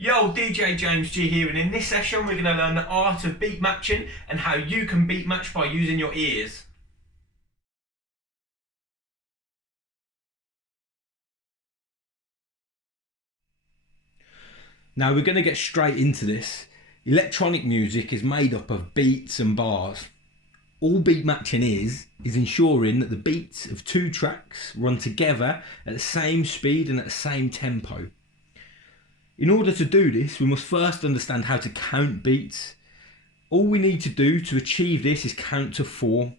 Yo, DJ James G here, and in this session we're going to learn the art of beat matching and how you can beat match by using your ears. Now we're going to get straight into this. Electronic music is made up of beats and bars. All beat matching is ensuring that the beats of two tracks run together at the same speed and at the same tempo. In order to do this, we must first understand how to count beats. All we need to do to achieve this is count to 4.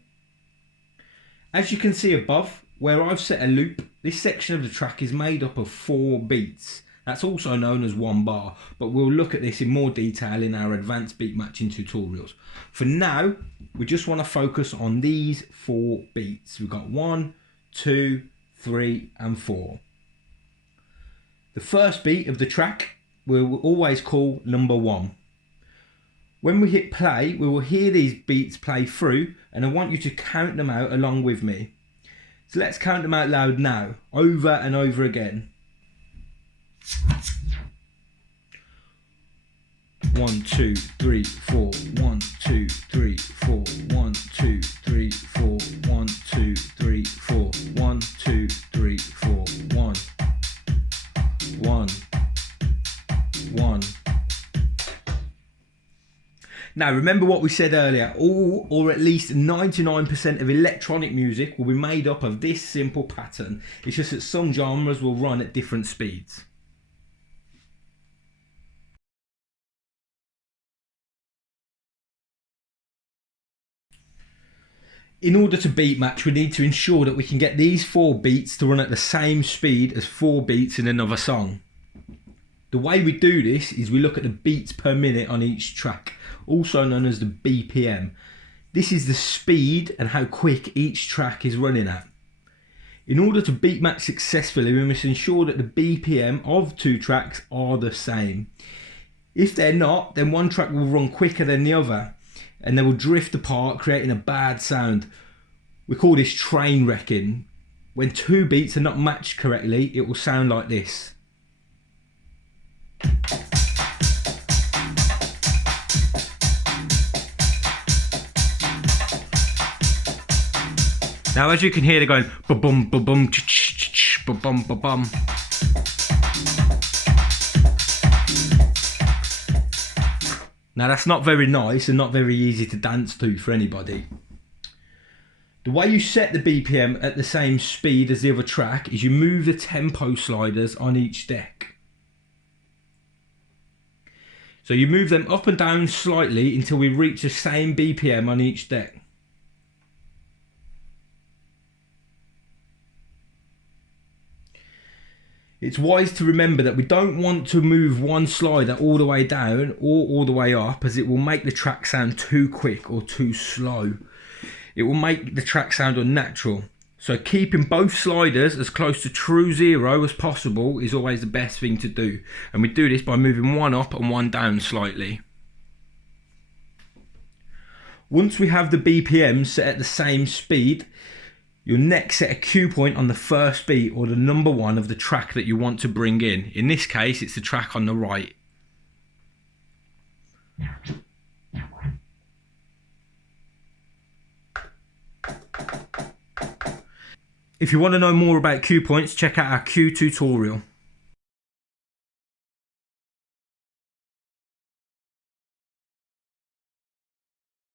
As you can see above, where I've set a loop, this section of the track is made up of 4 beats. That's also known as 1 bar, but we'll look at this in more detail in our advanced beat matching tutorials. For now, we just want to focus on these 4 beats. We've got 1, 2, 3 and 4. The first beat of the track we will always call number 1. When we hit play, we will hear these beats play through, and I want you to count them out along with me. So let's count them out loud now, over and over again. 1, 2, 3, 4, 1, 2, 3, 4, 1, 2, 3, 4, 1, 2, 3, 4, 1, 2, 3, 4, 1, 1, 1. Now remember what we said earlier, all or at least 99% of electronic music will be made up of this simple pattern. It's just that some genres will run at different speeds. In order to beat match, we need to ensure that we can get these 4 beats to run at the same speed as 4 beats in another song. The way we do this is we look at the beats per minute on each track, also known as the BPM. This is the speed and how quick each track is running at. In order to beat match successfully, we must ensure that the BPM of 2 tracks are the same. If they're not, then one track will run quicker than the other, and they will drift apart, creating a bad sound. We call this train wrecking. When 2 beats are not matched correctly, it will sound like this. Now as you can hear, they're going ba-bum, ba-bum, ch-ch-ch, ba-bum, ba-bum. Now that's not very nice and not very easy to dance to for anybody. The way you set the BPM at the same speed as the other track is you move the tempo sliders on each deck. So you move them up and down slightly until we reach the same BPM on each deck. It's wise to remember that we don't want to move one slider all the way down or all the way up, as it will make the track sound too quick or too slow. It will make the track sound unnatural. So keeping both sliders as close to true 0 as possible is always the best thing to do. And we do this by moving one up and one down slightly. Once we have the BPM set at the same speed, you'll next set a cue point on the first beat or the number 1 of the track that you want to bring in. In this case, it's the track on the right. If you want to know more about cue points, check out our cue tutorial.